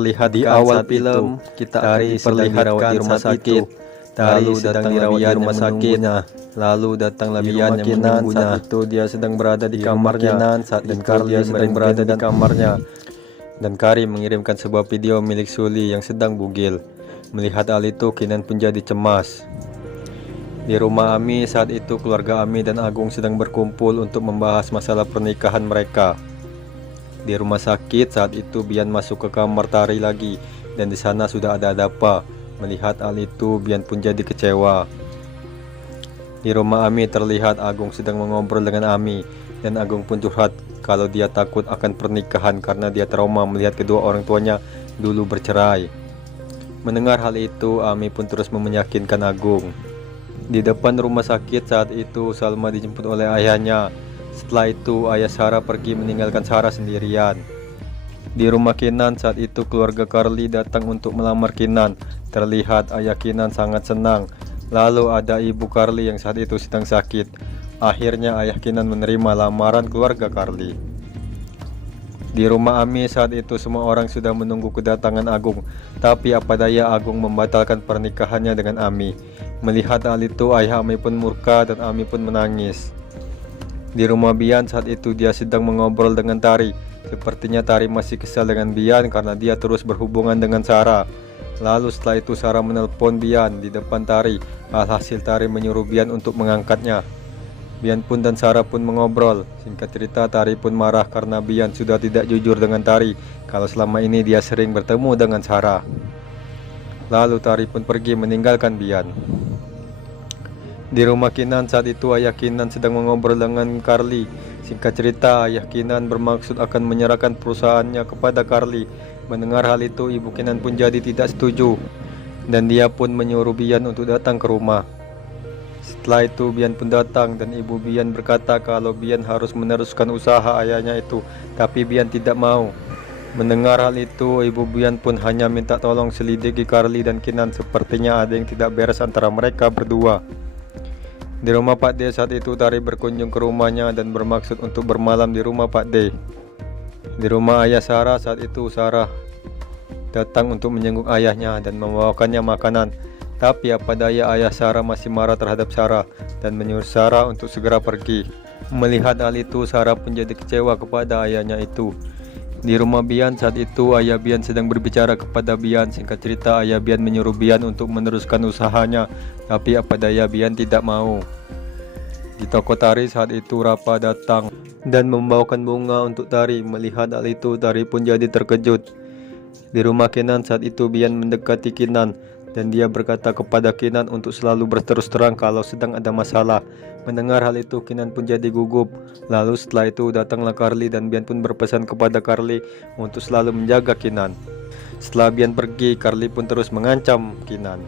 Lihat di awal film kita Tari diperlihatkan di rumah sakit, lalu datang dirawat di rumah sakit, lalu datang Bian yang menunggunya. Saat itu dia sedang berada di kamarnya, dan Carly sedang berada di kamarnya. Dan Kari mengirimkan sebuah video milik Suli yang sedang bugil. Melihat hal itu, Kinan pun jadi cemas. Di rumah Ami saat itu keluarga Ami dan Agung sedang berkumpul untuk membahas masalah pernikahan mereka. Di rumah sakit saat itu Bian masuk ke kamar Tari lagi, dan di sana sudah ada Dapa. Melihat hal itu Bian pun jadi kecewa. Di rumah Ami terlihat Agung sedang mengobrol dengan Ami, dan Agung pun curhat kalau dia takut akan pernikahan karena dia trauma melihat kedua orang tuanya dulu bercerai. Mendengar hal itu Ami pun terus meyakinkan Agung. Di depan rumah sakit saat itu Salma dijemput oleh ayahnya. Setelah itu ayah Sarah pergi meninggalkan Sarah sendirian. Di rumah Kinan saat itu keluarga Carly datang untuk melamar Kinan. Terlihat ayah Kinan sangat senang. Lalu ada ibu Carly yang saat itu sedang sakit. Akhirnya ayah Kinan menerima lamaran keluarga Carly. Di rumah Ami saat itu semua orang sudah menunggu kedatangan Agung. Tapi apa daya Agung membatalkan pernikahannya dengan Ami. Melihat hal itu ayah Ami pun murka dan Ami pun menangis. Di rumah Bian saat itu dia sedang mengobrol dengan Tari. Sepertinya Tari masih kesal dengan Bian karena dia terus berhubungan dengan Sarah. Lalu setelah itu Sarah menelpon Bian di depan Tari. Alhasil Tari menyuruh Bian untuk mengangkatnya. Bian pun dan Sarah pun mengobrol. Singkat cerita Tari pun marah karena Bian sudah tidak jujur dengan Tari kalau selama ini dia sering bertemu dengan Sarah. Lalu Tari pun pergi meninggalkan Bian. Di rumah Kinan saat itu ayah Kinan sedang mengobrol dengan Carly. Singkat cerita ayah Kinan bermaksud akan menyerahkan perusahaannya kepada Carly. Mendengar hal itu ibu Kinan pun jadi tidak setuju, dan dia pun menyuruh Bian untuk datang ke rumah. Setelah itu Bian pun datang dan ibu Bian berkata kalau Bian harus meneruskan usaha ayahnya itu, tapi Bian tidak mau. Mendengar hal itu ibu Bian pun hanya minta tolong selidiki Carly dan Kinan. Sepertinya ada yang tidak beres antara mereka berdua. Di rumah Pak D saat itu Tari berkunjung ke rumahnya dan bermaksud untuk bermalam di rumah Pak D. Di rumah ayah Sarah saat itu Sarah datang untuk menjenguk ayahnya dan membawakannya makanan. Tapi apa daya ayah Sarah masih marah terhadap Sarah dan menyuruh Sarah untuk segera pergi. Melihat hal itu Sarah pun jadi kecewa kepada ayahnya itu. Di rumah Bian saat itu ayah Bian sedang berbicara kepada Bian. Singkat cerita ayah Bian menyuruh Bian untuk meneruskan usahanya, tapi apa daya Bian tidak mau. Di toko Tari saat itu Rapa datang dan membawakan bunga untuk Tari. Melihat hal itu Tari pun jadi terkejut. Di rumah Kinan saat itu Bian mendekati Kinan dan dia berkata kepada Kinan untuk selalu berterus terang kalau sedang ada masalah. Mendengar hal itu Kinan pun jadi gugup. Lalu setelah itu datanglah Carly dan Bian pun berpesan kepada Carly untuk selalu menjaga Kinan. Setelah Bian pergi Carly pun terus mengancam Kinan.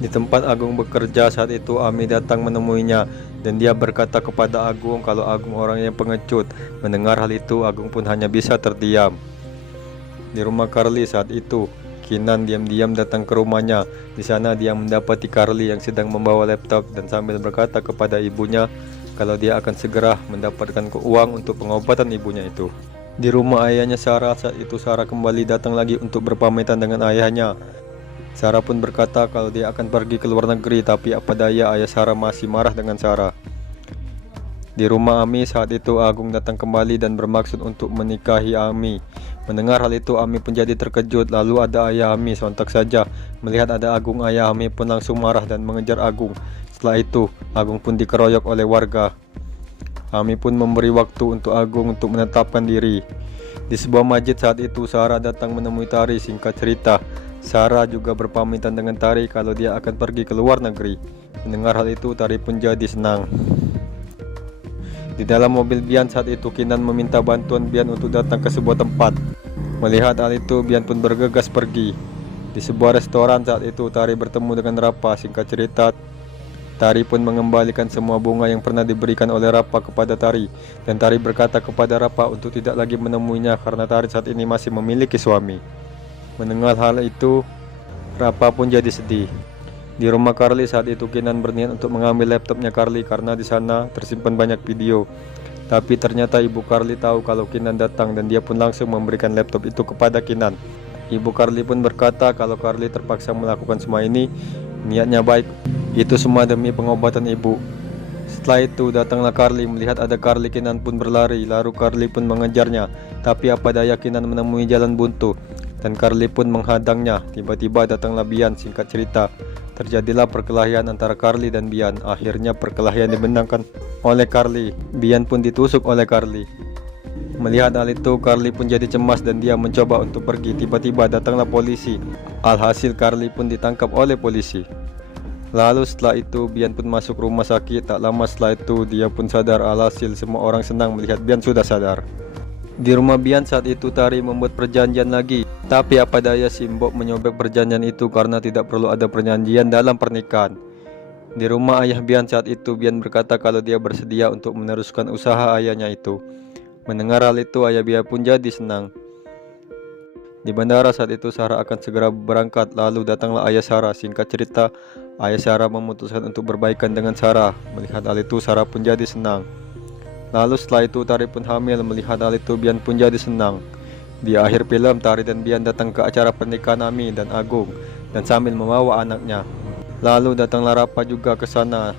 Di tempat Agung bekerja saat itu Ami datang menemuinya dan dia berkata kepada Agung kalau Agung orang yang pengecut. Mendengar hal itu Agung pun hanya bisa terdiam. Di rumah Carly saat itu Kinan diam-diam datang ke rumahnya. Di sana dia mendapati Carly yang sedang membawa laptop dan sambil berkata kepada ibunya kalau dia akan segera mendapatkan uang untuk pengobatan ibunya itu. Di rumah ayahnya Sarah saat itu Sarah kembali datang lagi untuk berpamitan dengan ayahnya. Sarah pun berkata kalau dia akan pergi ke luar negeri, tapi apa daya ayah Sarah masih marah dengan Sarah. Di rumah Ami saat itu Agung datang kembali dan bermaksud untuk menikahi Ami. Mendengar hal itu Ami pun jadi terkejut. Lalu ada ayah Ami sontak saja melihat ada Agung. Ayah Ami pun langsung marah dan mengejar Agung. Setelah itu Agung pun dikeroyok oleh warga. Ami pun memberi waktu untuk Agung untuk menetapkan diri. Di sebuah masjid saat itu Sarah datang menemui Tari. Singkat cerita Sarah juga berpamitan dengan Tari kalau dia akan pergi ke luar negeri. Mendengar hal itu Tari pun jadi senang. Di dalam mobil Bian saat itu Kinan meminta bantuan Bian untuk datang ke sebuah tempat. Melihat hal itu Bian pun bergegas pergi. Di sebuah restoran saat itu Tari bertemu dengan Rapa. Singkat cerita Tari pun mengembalikan semua bunga yang pernah diberikan oleh Rapa kepada Tari. Dan Tari berkata kepada Rapa untuk tidak lagi menemuinya karena Tari saat ini masih memiliki suami. Mendengar hal itu Rapa pun jadi sedih. Di rumah Carly saat itu Kinan berniat untuk mengambil laptopnya Carly karena di sana tersimpan banyak video. Tapi ternyata ibu Carly tahu kalau Kinan datang dan dia pun langsung memberikan laptop itu kepada Kinan. Ibu Carly pun berkata kalau Carly terpaksa melakukan semua ini, niatnya baik. Itu semua demi pengobatan ibu. Setelah itu datanglah Carly, melihat ada Carly, Kenan pun berlari, lalu Carly pun mengejarnya. Tapi apa daya, Kenan menemui jalan buntu dan Carly pun menghadangnya. Tiba-tiba datanglah Bian. Singkat cerita, terjadilah perkelahian antara Carly dan Bian. Akhirnya perkelahian dimenangkan oleh Carly. Bian pun ditusuk oleh Carly. Melihat hal itu, Carly pun jadi cemas dan dia mencoba untuk pergi. Tiba-tiba datanglah polisi. Alhasil Carly pun ditangkap oleh polisi. Lalu setelah itu Bian pun masuk rumah sakit. Tak lama setelah itu dia pun sadar. Alhasil semua orang senang melihat Bian sudah sadar. Di rumah Bian saat itu Tari membuat perjanjian lagi. Tapi apa daya, Simbok menyobek perjanjian itu karena tidak perlu ada perjanjian dalam pernikahan. Di rumah ayah Bian saat itu, Bian berkata kalau dia bersedia untuk meneruskan usaha ayahnya itu. Mendengar hal itu, ayah Bian pun jadi senang. Di bandara saat itu Sarah akan segera berangkat. Lalu datanglah ayah Sarah. Singkat cerita, ayah Sarah memutuskan untuk berbaikan dengan Sarah. Melihat hal itu Sarah pun jadi senang. Lalu setelah itu Tari pun hamil. Melihat hal itu Bian pun jadi senang. Di akhir film, Tari dan Bian datang ke acara pernikahan Ami dan Agung dan sambil membawa anaknya. Lalu datanglah Rapa juga ke sana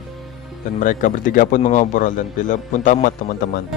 dan mereka bertiga pun mengobrol dan film pun tamat, teman-teman.